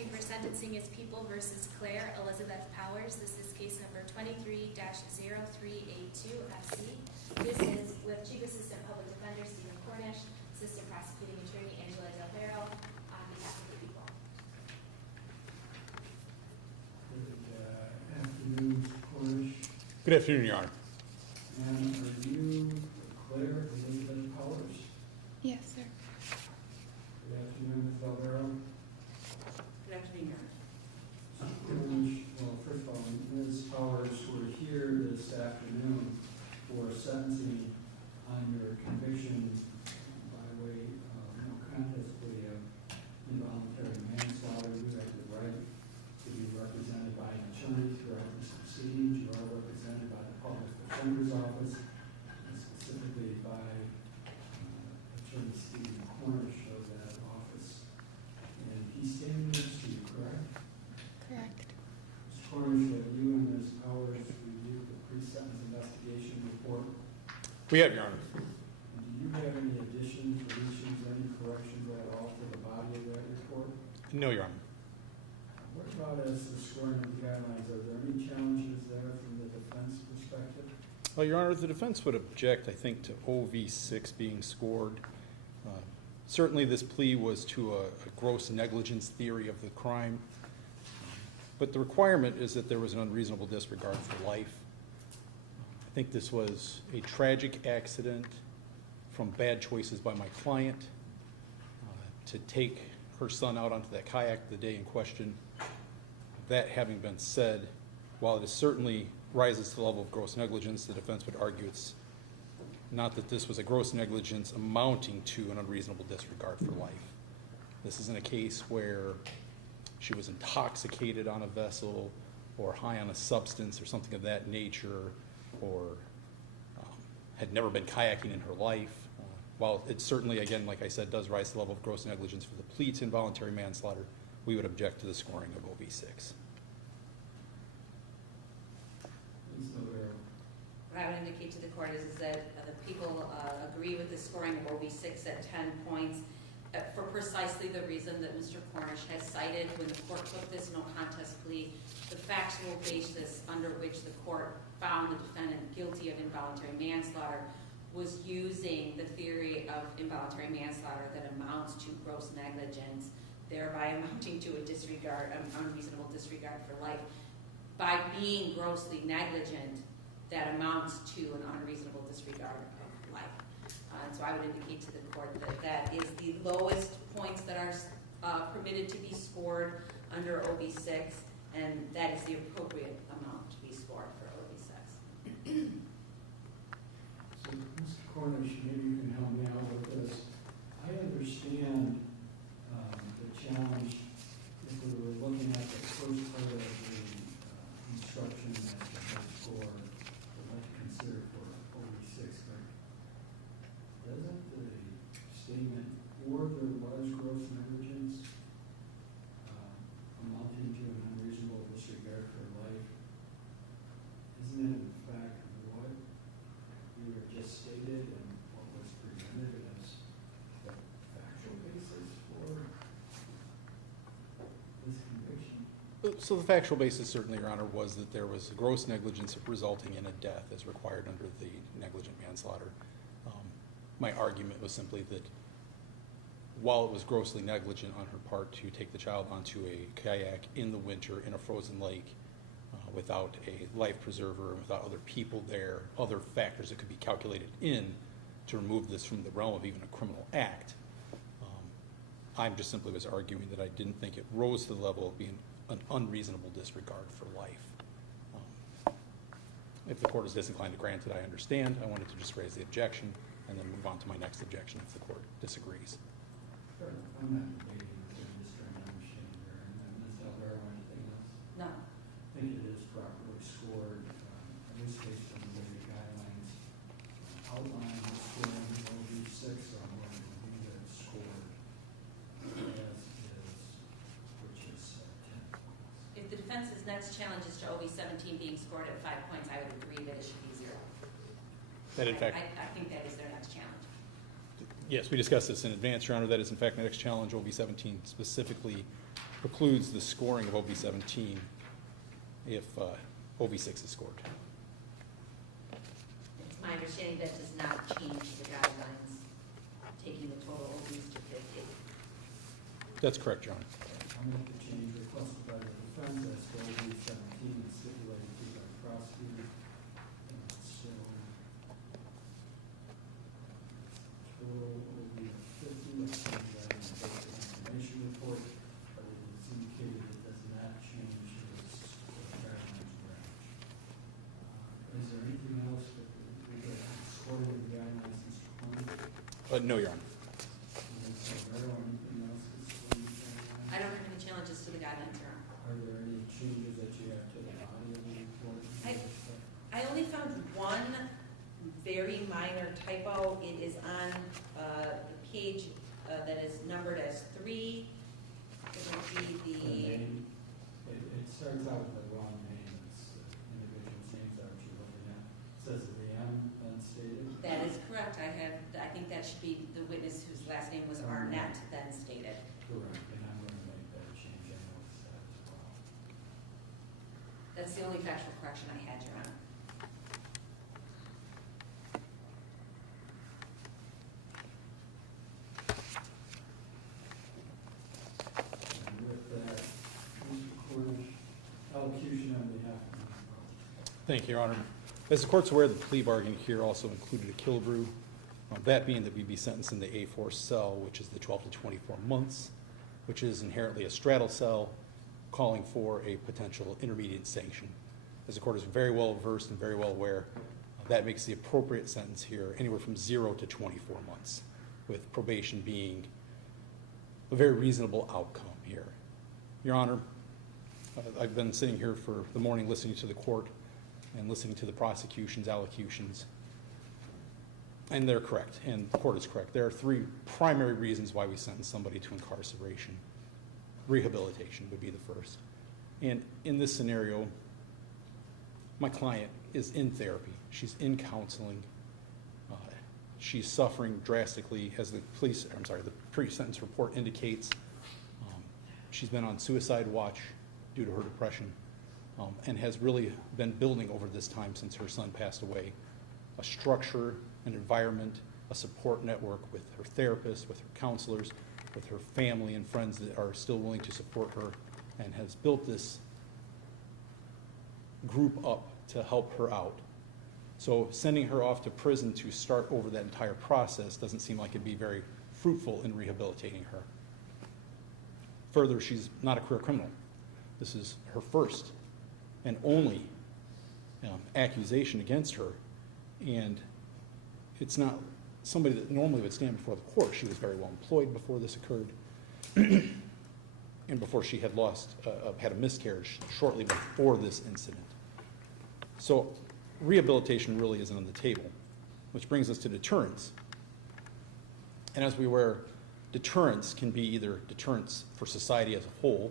hearing for sentencing is People versus Claire Elizabeth Powers. This is case number 23-0382 FC. This is with Chief Assistant Public Defender Stephen Cornish, Assistant Prosecuting Attorney Angela Del Vero on behalf of the people. Good afternoon, Mr. Cornish. Good afternoon, Your Honor. And are you Claire Elizabeth Powers? Yes, sir. Good afternoon, Ms. Del Vero. Good afternoon, Your Honor. Mr. Cornish, well, first of all, Ms. Powers, we're here this afternoon for sentencing on your conviction by way of no contest plea of involuntary manslaughter. You have the right to be represented by an attorney throughout this proceedings. You are represented by the Public Defender's Office, and specifically by Attorney Stephen Cornish of that office. And he's standing next to you, correct? Correct. Mr. Cornish, have you and Ms. Powers reviewed the pre-sentence investigation report? We have, Your Honor. And do you have any additions, deletions, any corrections at all to the body of that report? No, Your Honor. What about as the scoring of the guidelines? Are there any challenges there from the defense perspective? Well, Your Honor, the defense would object, I think, to OV6 being scored. Certainly this plea was to a gross negligence theory of the crime, but the requirement is that there was an unreasonable disregard for life. I think this was a tragic accident from bad choices by my client to take her son out onto that kayak the day in question. That having been said, while it is certainly rises to the level of gross negligence, the defense would argue it's not that this was a gross negligence amounting to an unreasonable disregard for life. This isn't a case where she was intoxicated on a vessel or high on a substance or something of that nature, or had never been kayaking in her life. While it certainly, again, like I said, does rise to the level of gross negligence for the plea to involuntary manslaughter, we would object to the scoring of OV6. What I would indicate to the court is that the people agree with the scoring of OV6 at 10 points for precisely the reason that Mr. Cornish has cited when the court took this no contest plea. The factual basis under which the court found the defendant guilty of involuntary manslaughter was using the theory of involuntary manslaughter that amounts to gross negligence, thereby amounting to a disregard, unreasonable disregard for life. By being grossly negligent, that amounts to an unreasonable disregard of life. And so I would indicate to the court that that is the lowest points that are permitted to be scored under OV6, and that is the appropriate amount to be scored for OV6. So, Mr. Cornish, maybe you can help me out with this. I understand the challenge if we were looking at the first part of the instruction as to how to score, what to consider for OV6, but doesn't the statement, or there was gross negligence amounting to an unreasonable disregard for life, isn't that in fact what you were just stated and what was presented as the factual basis for this conviction? So the factual basis, certainly, Your Honor, was that there was gross negligence resulting in a death as required under the negligent manslaughter. My argument was simply that while it was grossly negligent on her part to take the child onto a kayak in the winter in a frozen lake without a life preserver, without other people there, other factors that could be calculated in to remove this from the realm of even a criminal act, I just simply was arguing that I didn't think it rose to the level of being an unreasonable disregard for life. If the court is disinclined to grant it, I understand. I wanted to just raise the objection and then move on to my next objection if the court disagrees. Sure. I'm not debating with you, I'm just trying to understand here. And then Ms. Del Vero, anything else? No. I think it is properly scored, in this case, from the way the guidelines outline the scoring of OV6, so I'm going to leave it scored as is, which is 10 points. If the defense's next challenge is to OV17 being scored at 5 points, I would agree that it should be 0. That in fact, I think that is their next challenge. yes, we discussed this in advance, Your Honor. That is in fact the next challenge, OV17 specifically precludes the scoring of OV17 if OV6 is scored. It's my understanding that does not change the guidelines, taking the total OVs to 50. That's correct, Your Honor. I'll make the change requested by the defense as to OV17 and stipulated to by the prosecutor. So, total OV50, let's change that in the basic information report, but it is indicated it does not change this guidelines branch. Is there anything else that we could score with the guidelines, Mr. Corner? No, Your Honor. Ms. Sparrow, anything else that's scored with the guidelines? I don't have any challenges to the guidelines, Your Honor. Are there any changes that you have to the body of the report? I only found one very minor typo. It is on the page that is numbered as 3. It would be Name, it starts out with the wrong name, it's individual's names that you're looking at. It says the M unstated. that is correct. I think that should be the witness whose last name was Arnett then stated. Correct, and I'm going to make that change, I noticed that as well. That's the only factual correction I had, Your Honor. And with that, Mr. Cornish, allocution on behalf of Ms. Welch. Thank you, Your Honor. As the court's aware, the plea bargain here also included a kill brew. That being that we'd be sentenced in the A4 cell, which is the 12 to 24 months, which is inherently a straddle cell, calling for a potential intermediate sanction. As the court is very well versed and very well aware, that makes the appropriate sentence here anywhere from 0 to 24 months, with probation being a very reasonable outcome here. Your Honor, I've been sitting here for the morning listening to the court and listening to the prosecution's allocutions, and they're correct, and the court is correct. There are 3 primary reasons why we sentence somebody to incarceration. Rehabilitation would be the first. And in this scenario, my client is in therapy. She's in counseling. She's suffering drastically, as the pre-sentence report indicates. She's been on suicide watch due to her depression, and has really been building over this time since her son passed away a structure, an environment, a support network with her therapist, with her counselors, with her family and friends that are still willing to support her, and has built this group up to help her out. So sending her off to prison to start over that entire process doesn't seem like it'd be very fruitful in rehabilitating her. Further, she's not a career criminal. This is her first and only accusation against her, and it's not somebody that normally would stand before the court. She was very well employed before this occurred, and before she had had a miscarriage shortly before this incident. So rehabilitation really isn't on the table, which brings us to deterrence. And as we were aware, deterrence can be either deterrence for society as a whole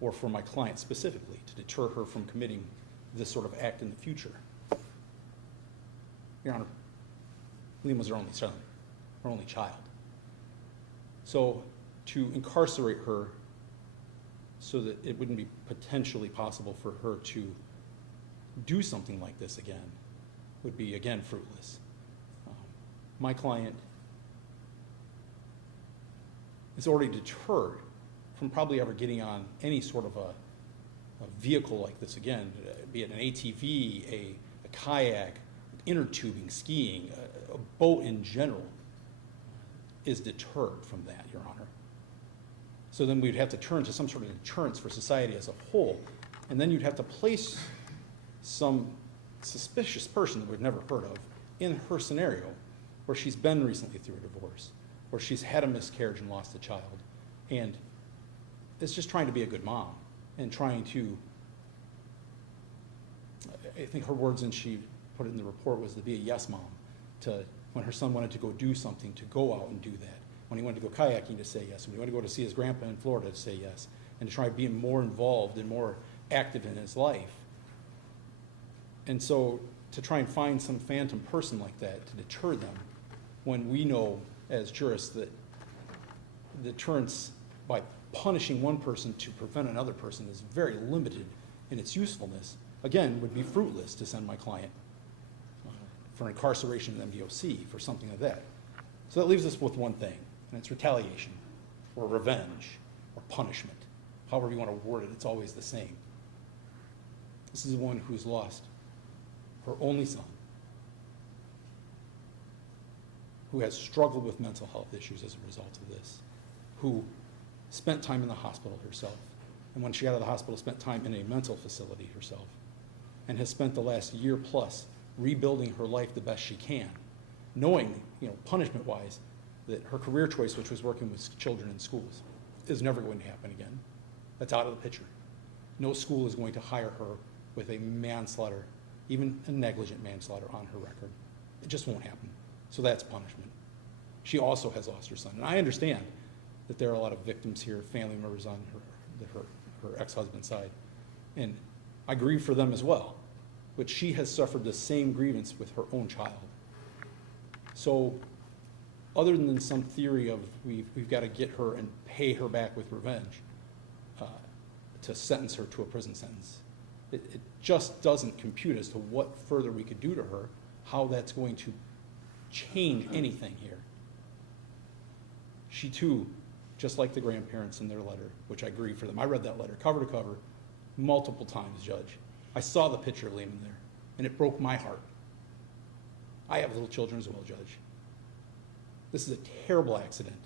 or for my client specifically, to deter her from committing this sort of act in the future. Your Honor, Liam was her only son, her only child. So to incarcerate her so that it wouldn't be potentially possible for her to do something like this again would be, again, fruitless. My client is already deterred from probably ever getting on any sort of a vehicle like this again, be it an ATV, a kayak, inner tubing, skiing, a boat in general, is deterred from that, Your Honor. So then we'd have to turn to some sort of deterrence for society as a whole, and then you'd have to place some suspicious person that we've never heard of in her scenario, where she's been recently through a divorce, where she's had a miscarriage and lost a child, and is just trying to be a good mom and trying to, I think her words, and she put it in the report, was to be a yes mom, to when her son wanted to go do something, to go out and do that. When he wanted to go kayaking, to say yes. When he wanted to go to see his grandpa in Florida, to say yes. And to try being more involved and more active in his life. And so to try and find some phantom person like that to deter them, when we know as jurists that deterrence by punishing one person to prevent another person is very limited in its usefulness, again, would be fruitless to send my client for incarceration in MDOC for something like that. So that leaves us with one thing, and it's retaliation, or revenge, or punishment. However you want to word it, it's always the same. This is a woman who's lost her only son, who has struggled with mental health issues as a result of this, who spent time in the hospital herself, and when she got out of the hospital, spent time in a mental facility herself, and has spent the last year plus rebuilding her life the best she can, knowing, punishment-wise, that her career choice, which was working with children in schools, is never going to happen again. That's out of the picture. No school is going to hire her with a manslaughter, even a negligent manslaughter on her record. It just won't happen. So that's punishment. She also has lost her son. And I understand that there are a lot of victims here, family members on her ex-husband's side. And I grieve for them as well. But she has suffered the same grievance with her own child. So other than some theory of we've got to get her and pay her back with revenge to sentence her to a prison sentence, it just doesn't compute as to what further we could do to her, how that's going to change anything here. She too, just like the grandparents in their letter, which I grieve for them. I read that letter cover to cover multiple times, Judge. I saw the picture of Lehman there, and it broke my heart. I have little children as well, Judge. This is a terrible accident.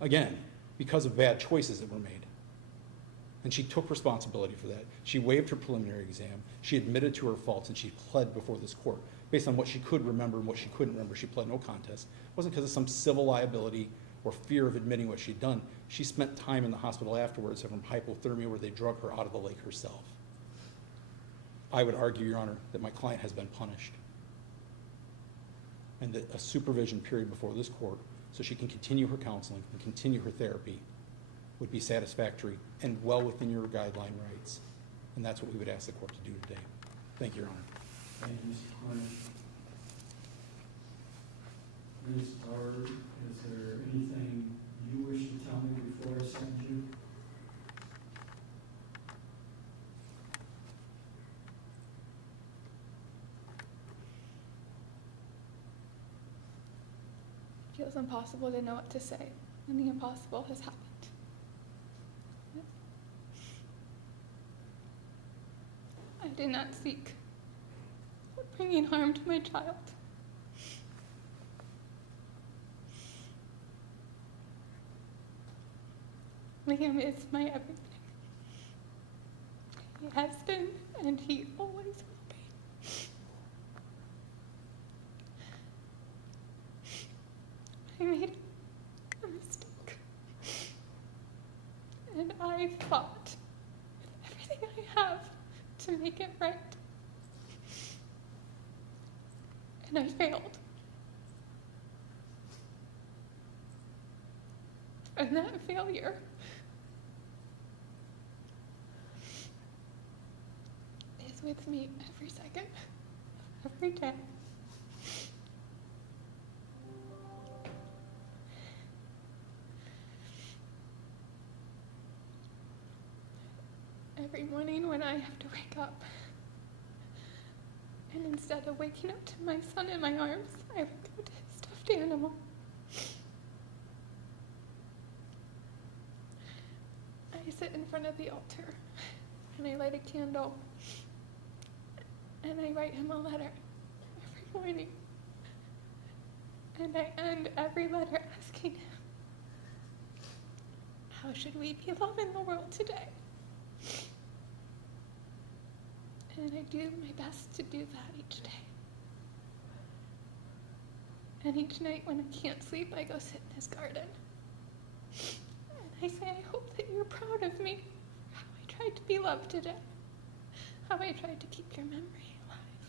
Again, because of bad choices that were made. And she took responsibility for that. She waived her preliminary exam. She admitted to her faults, and she pled before this court. Based on what she could remember and what she couldn't remember, she pled no contest. It wasn't because of some civil liability or fear of admitting what she'd done. She spent time in the hospital afterwards from hypothermia where they drug her out of the lake herself. I would argue, Your Honor, that my client has been punished and that a supervision period before this court so she can continue her counseling and continue her therapy would be satisfactory and well within your guideline rights. And that's what we would ask the court to do today. Thank you, Your Honor. Thank you, Mr. Cornish. Ms. Howard, is there anything you wish to tell me before I send you? It feels impossible to know what to say when the impossible has happened. I did not seek bringing harm to my child. Liam is my everything. He has been, and he always will be. I made a mistake. And I fought with everything I have to make it right. And I failed. And that failure is with me every second, every day. Every morning when I have to wake up, and instead of waking up to my son in my arms, I wake up to his stuffed animal. I sit in front of the altar, and I light a candle, and I write him a letter every morning. And I end every letter asking him, how should we be loving the world today? And I do my best to do that each day. And each night when I can't sleep, I go sit in his garden. And I say, I hope that you're proud of me for how I tried to be loved today, how I tried to keep your memory alive.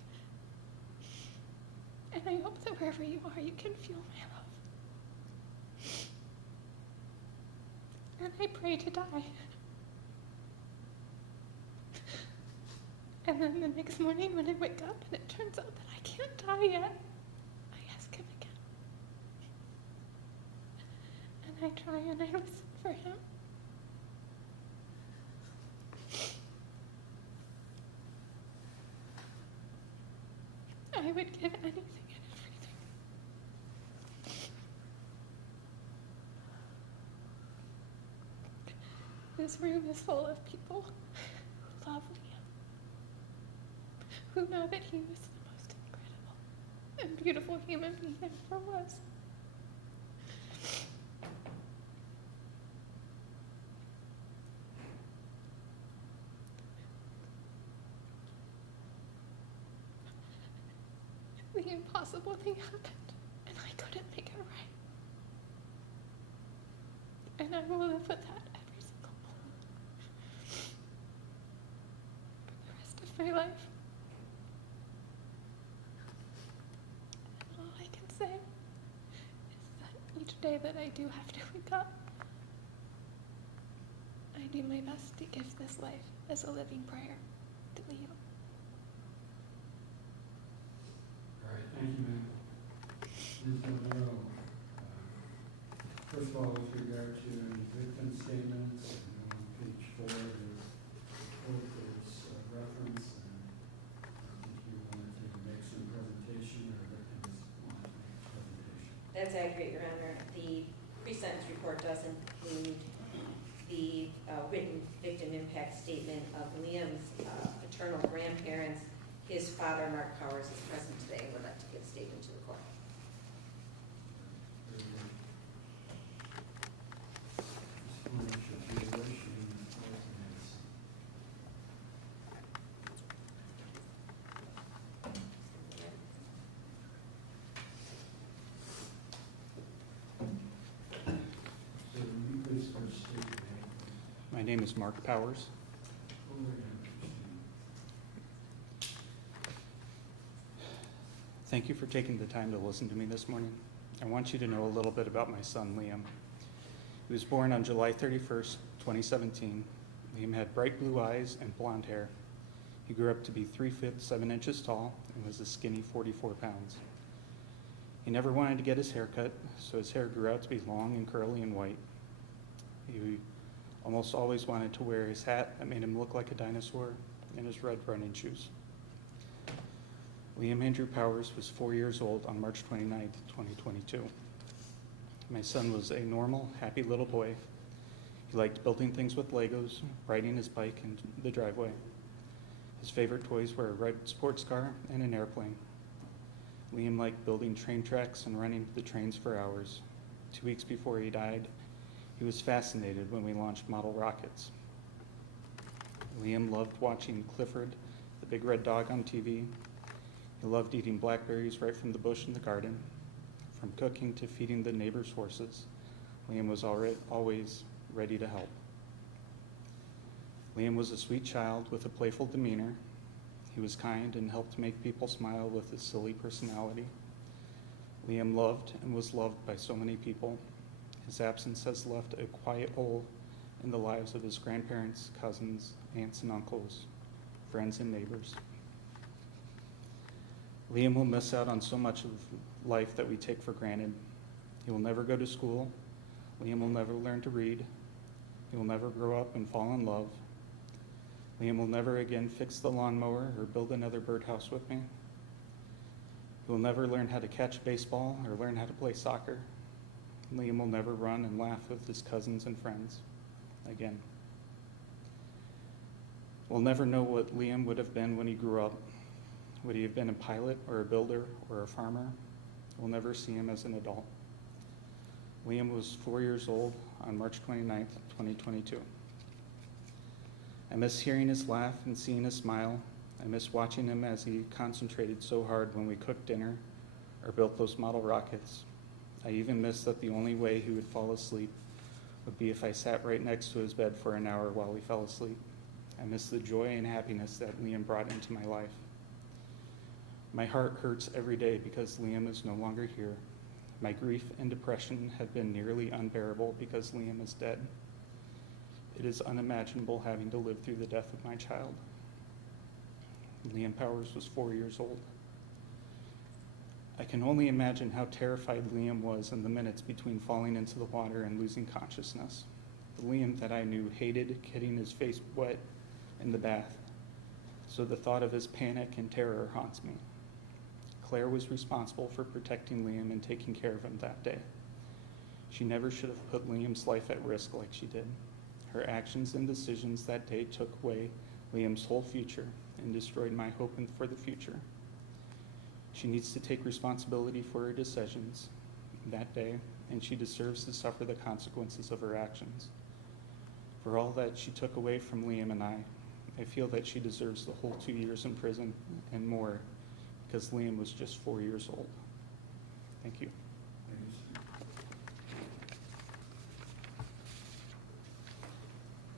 And I hope that wherever you are, you can feel my love. And I pray to die. And then the next morning when I wake up and it turns out that I can't die yet, I ask him again. And I try and I listen for him. I would give anything and everything. This room is full of people who love Liam, who know that he was the most incredible and beautiful human being there ever was. The impossible thing happened, and I couldn't make it right. And I will live with that every single moment for the rest of my life. And all I can say is that each day that I do have to wake up, I do my best to give this life as a living prayer to Liam. All right, thank you, ma'am. Ms. Monroe, first of all, with regard to any victim statements, on page 4, there's reference, and I think you wanted to make some presentation, or victims want to make a presentation. That's accurate, Your Honor. The pre-sentence report does include the written victim impact statement of Liam's paternal grandparents. His father, Mark Powers, is present today and would like to give a statement to the court. Very good. Ms. Cornish, if you wish, you can close the minutes. So will you please first state your name? My name is Mark Powers. Oh, wait a minute. Thank you for taking the time to listen to me this morning. I want you to know a little bit about my son, Liam. He was born on July 31st, 2017. Liam had bright blue eyes and blonde hair. He grew up to be 3 feet 7 inches tall and was a skinny 44 pounds. He never wanted to get his hair cut, so his hair grew out to be long and curly and white. He almost always wanted to wear his hat that made him look like a dinosaur and his red running shoes. Liam Andrew Powers was 4 years old on March 29th, 2022. My son was a normal, happy little boy. He liked building things with Legos, riding his bike in the driveway. His favorite toys were a red sports car and an airplane. Liam liked building train tracks and running the trains for hours. 2 weeks before he died, he was fascinated when we launched model rockets. Liam loved watching Clifford, the big red dog, on TV. He loved eating blackberries right from the bush in the garden. From cooking to feeding the neighbor's horses, Liam was always ready to help. Liam was a sweet child with a playful demeanor. He was kind and helped make people smile with his silly personality. Liam loved and was loved by so many people. His absence has left a quiet hole in the lives of his grandparents, cousins, aunts and uncles, friends and neighbors. Liam will miss out on so much of life that we take for granted. He will never go to school. Liam will never learn to read. He will never grow up and fall in love. Liam will never again fix the lawnmower or build another birdhouse with me. He will never learn how to catch baseball or learn how to play soccer. Liam will never run and laugh with his cousins and friends again. We'll never know what Liam would have been when he grew up. Would he have been a pilot or a builder or a farmer? We'll never see him as an adult. Liam was 4 years old on March 29th, 2022. I miss hearing his laugh and seeing his smile. I miss watching him as he concentrated so hard when we cooked dinner or built those model rockets. I even miss that the only way he would fall asleep would be if I sat right next to his bed for an hour while he fell asleep. I miss the joy and happiness that Liam brought into my life. My heart hurts every day because Liam is no longer here. My grief and depression have been nearly unbearable because Liam is dead. It is unimaginable having to live through the death of my child. Liam Powers was 4 years old. I can only imagine how terrified Liam was in the minutes between falling into the water and losing consciousness. The Liam that I knew hated getting his face wet in the bath, so the thought of his panic and terror haunts me. Claire was responsible for protecting Liam and taking care of him that day. She never should have put Liam's life at risk like she did. Her actions and decisions that day took away Liam's whole future and destroyed my hope for the future. She needs to take responsibility for her decisions that day, and she deserves to suffer the consequences of her actions. For all that she took away from Liam and I feel that she deserves the whole 2 years in prison and more, because Liam was just 4 years old. Thank you. Thank you, sir.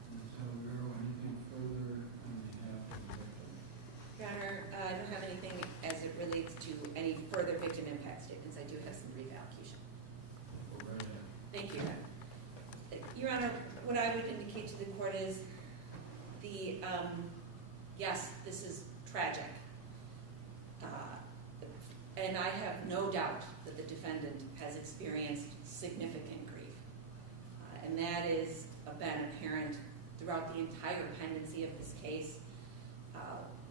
Ms. Alvaro, anything further on behalf of the victim? Your Honor, I don't have anything as it relates to any further victim impact statements. I do have some brief allocution. Go right ahead. Thank you, Your Honor. Your Honor, what I would indicate to the court is yes, this is tragic. And I have no doubt that the defendant has experienced significant grief. And that has been apparent throughout the entire pendency of this case.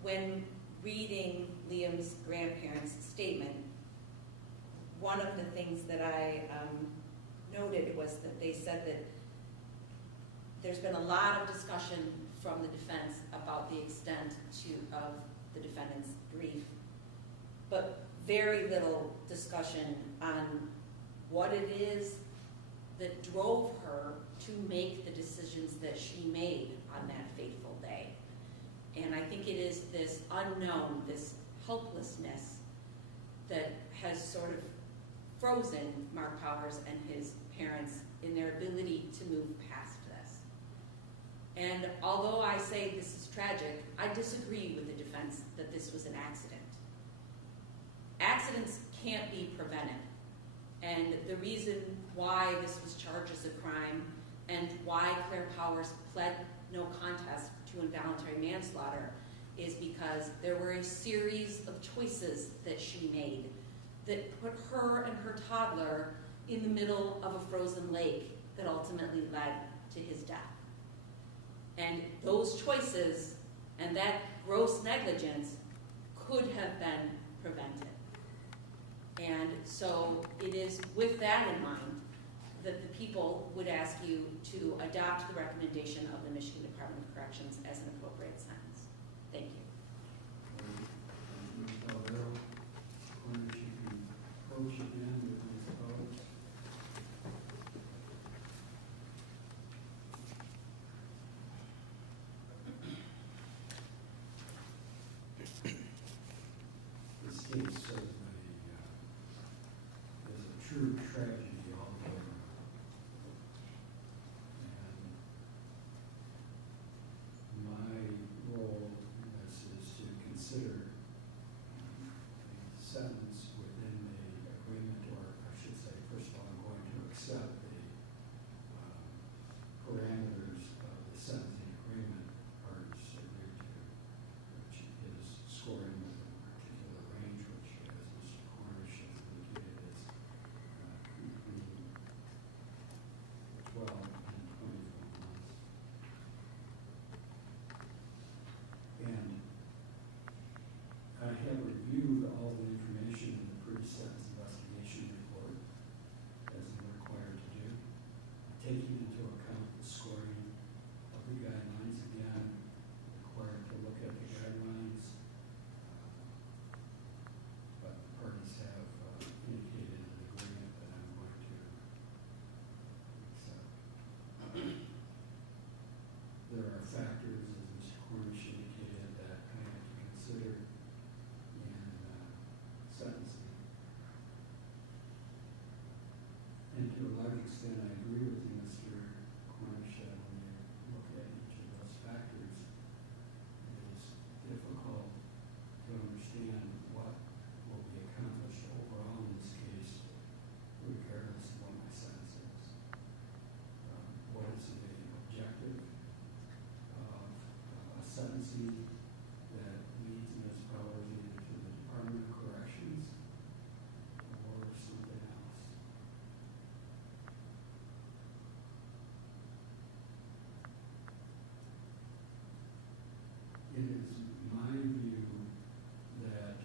When reading Liam's grandparents' statement, one of the things that I noted was that they said that there's been a lot of discussion from the defense about the extent of the defendant's grief, but very little discussion on what it is that drove her to make the decisions that she made on that fateful day. And I think it is this unknown, this helplessness that has sort of frozen Mark Powers and his parents in their ability to move past this. And although I say this is tragic, I disagree with the defense that this was an accident. Accidents can't be prevented. And the reason why this was charged as a crime and why Claire Powers pled no contest to involuntary manslaughter is because there were a series of choices that she made that put her and her toddler in the middle of a frozen lake that ultimately led to his death. And those choices and that gross negligence could have been prevented. And so it is with that in mind that the people would ask you to adopt the recommendation of the Michigan Department of Corrections as an appropriate sentence. Thank you. Ms. Alvaro, wonder if you can approach again with Ms. Powers. This case certainly is a true tragedy all the way around. And my role in this is to consider the sentence within the agreement, or I should say, first of all, I'm going to accept the parameters of the sentencing agreement parties agreed to, which is scoring with a particular range, which, as Mr. Cornish has indicated, is between 12 and 24 months. And I have reviewed all the information in the pre-sentence investigation report, as I'm required to do, taking into account the scoring of the guidelines. Again, required to look at the guidelines, but the parties have indicated an agreement that I'm going to accept. There are factors, as Mr. Cornish indicated, that I have to consider in sentencing. And to a large extent, I agree with you, Mr. Cornish, that when you look at each of those factors, it is difficult to understand what will be accomplished overall in this case, regardless of what my sentence is. What is the objective of a sentencing that leads Ms. Powers either to the Department of Corrections or something else? It is my view that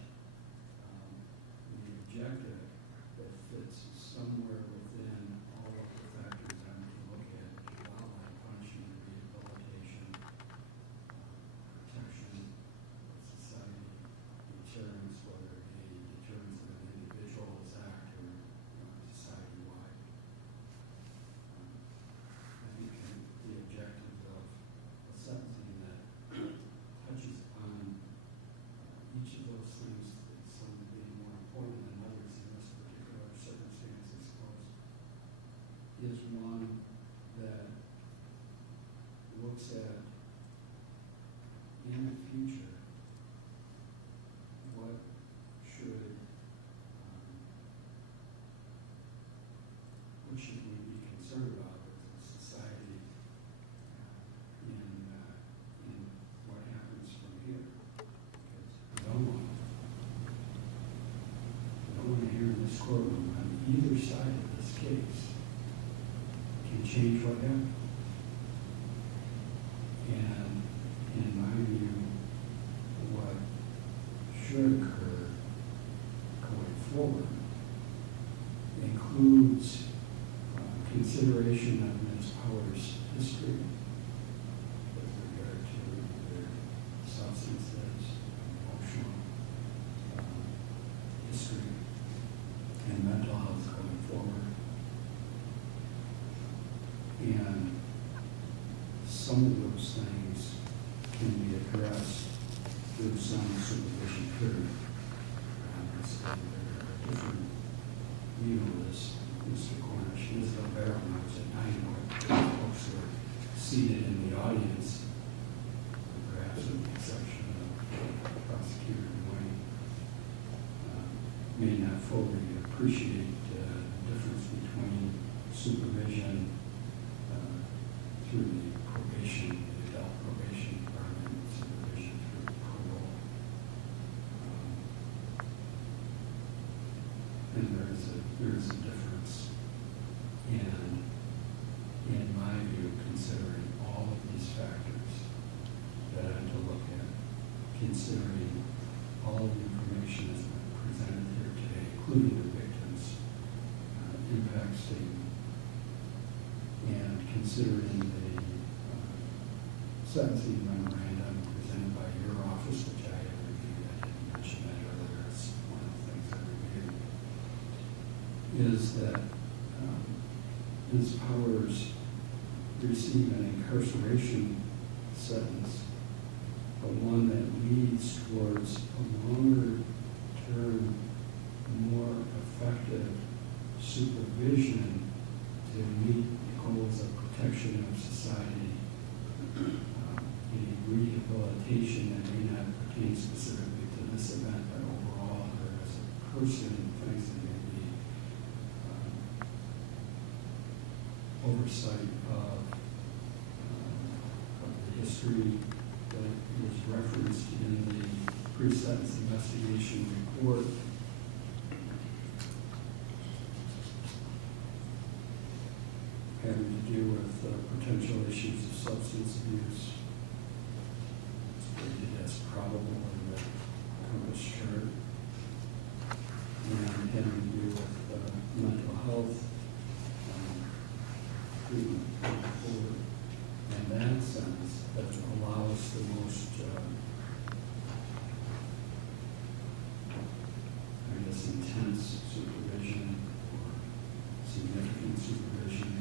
future, what should we be concerned about as a society in what happens from here? Because we don't want to hear in this courtroom on either side of this case can change what happened. And in my view, what should occur going forward includes consideration of Ms. Powers' history with regard to their substances, emotional history, and mental health going forward. And some of those things can be addressed through some supervision period. Obviously, there are different view of this, Mr. Cornish. Ms. Alvaro, when I was at 9 folks who were seated in the audience, perhaps with the exception of Prosecutor Wayne, may not fully appreciate the difference between supervision through the probation, the adult probation department, and supervision through parole. And there is a difference. And in my view, considering all of these factors that I'm to look at, considering all of the information that's been presented here today, including the victim's impact statement, and considering the sentencing memorandum presented by your office, which I have reviewed, I didn't mention that earlier, it's one of the things I reviewed, is that Ms. Powers received an incarceration sentence, but one that leads towards a longer term, more effective supervision to meet the goals of protection of society, a rehabilitation that may not pertain specifically to this event, but overall her as a person, things that may be oversight of the history that is referenced in the pre-sentence investigation report. Having to do with potential issues of substance abuse. It's rated as probable in the compass chart. And having to do with mental health treatment going forward. And that sense that allows the most, intense supervision or significant supervision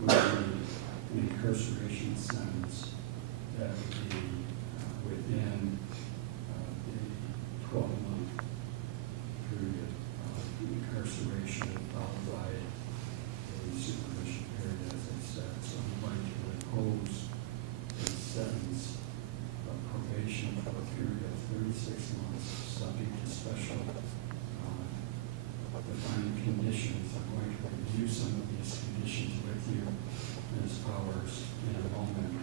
would be an incarceration sentence that would be within a 12-month period of incarceration followed by a supervision period, as I said. So I'm going to impose a sentence of probation for a period of 36 months, subject to special defined conditions. I'm going to review some of these conditions with you, Ms. Powers, in a moment.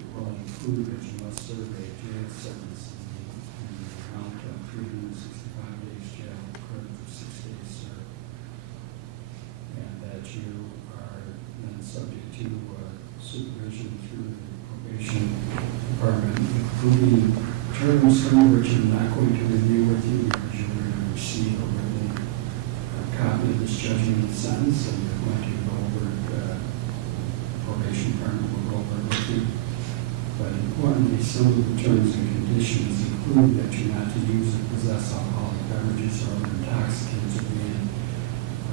It will include that you must serve a jail sentence in the amount of 365 days jail, credit for 6 days served, and that you are then subject to supervision through the probation department, including terms some of which I'm not going to review with you because you're going to receive a written copy of this judgment and sentence, and we're going to go over the probation department will go over it with you. But importantly, some of the terms and conditions include that you're not to use or possess alcoholic beverages or other intoxicants or be in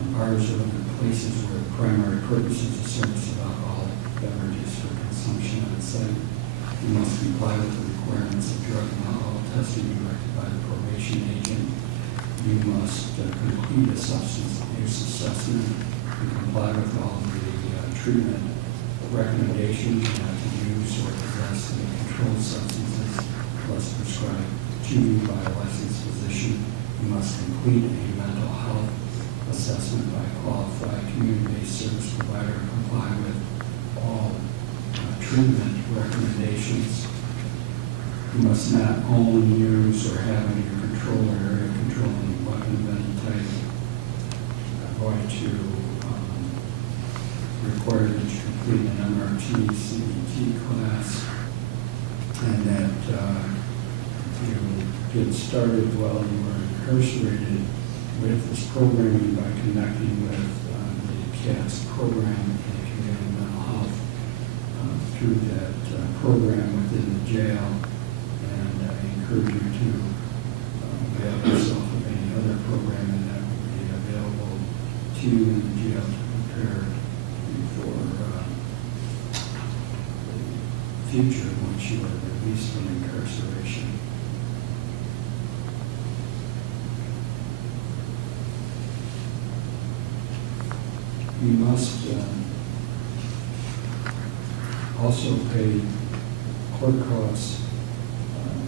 bars or other places where the primary purpose is the service of alcoholic beverages for consumption on site. You must comply with the requirements of drug and alcohol testing directed by the probation agent. You must complete a substance abuse assessment and comply with all of the treatment recommendations not to use or possess any controlled substances or to you by a licensed physician. You must complete a mental health assessment by a qualified community-based service provider and comply with all treatment recommendations. You must not own, use, or have in your control or area control any weapon of any type. Going to require that you complete an MRT, CBT class, and that you get started while you are incarcerated with this programming by connecting with the CATS program and community mental health through that program within the jail. And I encourage you to avail yourself of any other programming that will be available to you in the jail to prepare you for the future once you are released from incarceration. You must also pay court costs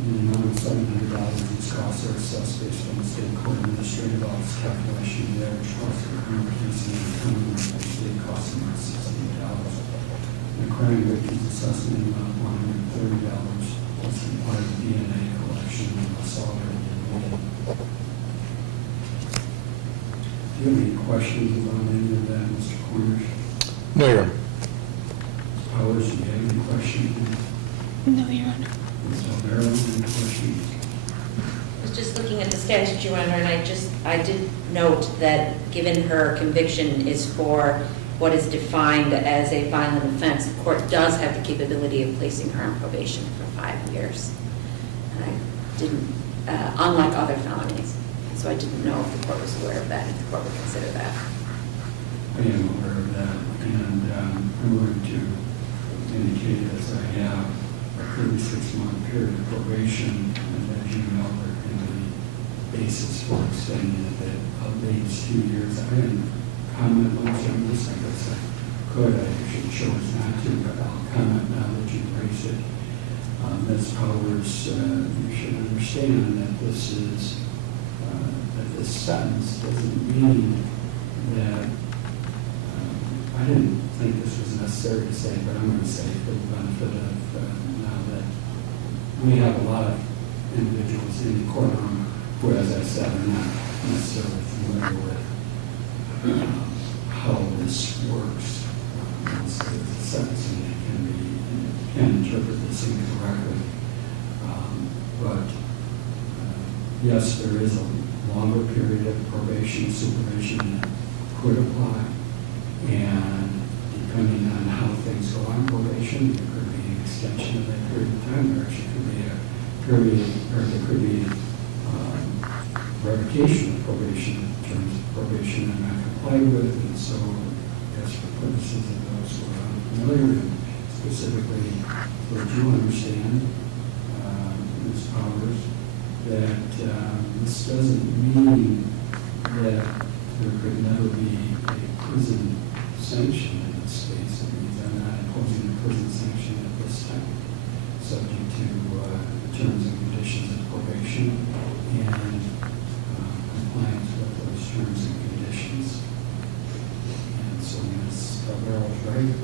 in the amount of $700. These costs are assessed based on the state court administrative office calculation. The average cost of a criminal case in the county state costs about $68. The crime victims assessment amount $130 plus required DNA collection unless already admitted. Do you have any questions about any of that, Mr. Cornish? No, Your Honor. Powers, do you have any questions? No, Your Honor. Ms. Alvaro, any questions? I was just looking at the statute, Your Honor, and I did note that given her conviction is for what is defined as a violent offense, the court does have the capability of placing her on probation for 5 years. And I didn't, unlike other felonies, so I didn't know if the court was aware of that, if the court would consider that. I am aware of that, and I'm going to indicate, as I have, a 36-month period of probation, and as you know, there can be basis for extending it of these 2 years. I didn't comment much on this, I guess I could, I actually chose not to, but I'll comment now that you've raised it. Ms. Powers, you should understand that this is, that this sentence doesn't mean that, I didn't think this was necessary to say, but I'm going to say for the benefit of now that we have a lot of individuals in the courtroom who, as I said, are not necessarily familiar with how this works. So the sentencing can interpret this incorrectly. But yes, there is a longer period of probation supervision that could apply. And depending on how things go on probation, there could be an extension of that period of time. There actually could be a period, or there could be revocation of probation in terms of probation and not complied with. And so, as for purposes of those who are unfamiliar, and specifically what you understand, Ms. Powers, that this doesn't mean that there could never be a prison sanction in this case. It means I'm not imposing a prison sanction at this time, subject to terms and conditions of probation and compliance with those terms and conditions. And so Ms. Alvaro is right.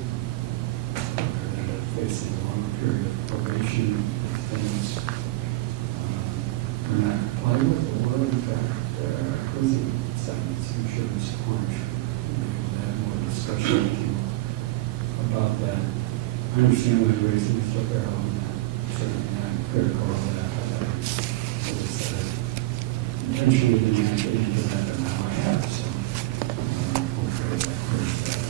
They're facing a long period of probation if things are not complied with, or in fact, prison sentence. I'm sure Mr. Cornish will have more discussion with you about that. I understand why you raised Ms. Alvaro, and certainly I'm critical of that. But I was intentionally didn't have to get into that, and now I have, so hopefully that clears that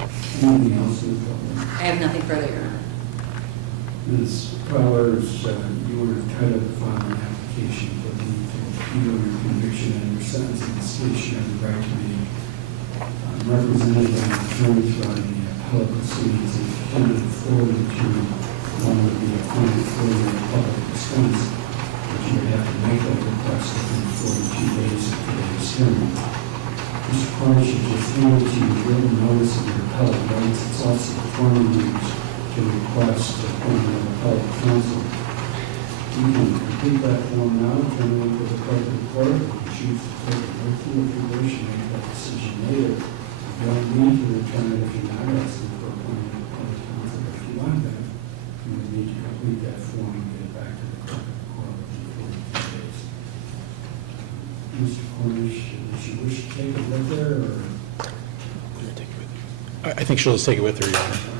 up. Anything else, Ms. Alvaro? I have nothing further, Your Honor. Ms. Powers, you were entitled to file an application for leave to appeal your conviction and your sentence in this case. You have the right to be represented by an attorney throughout the appellate proceedings and dependent forward to one would be appointed for your public defense, but you would have to make that request within 42 days of today's hearing. Mr. Cornish has just handed to you written notice of your appellate rights. It's also informing you to request appointment of appellate counsel. You can complete that form now, turn it into the clerk of the court, choose to take it with you if you wish, and make that decision later. You don't need to return it if you're not asking for appointment of public counsel. If you want that, you would need to complete that form and get it back to the clerk of the court within 42 days. Mr. Cornish, does she wish to take it with her, or? I think she'll just take it with her, Your Honor.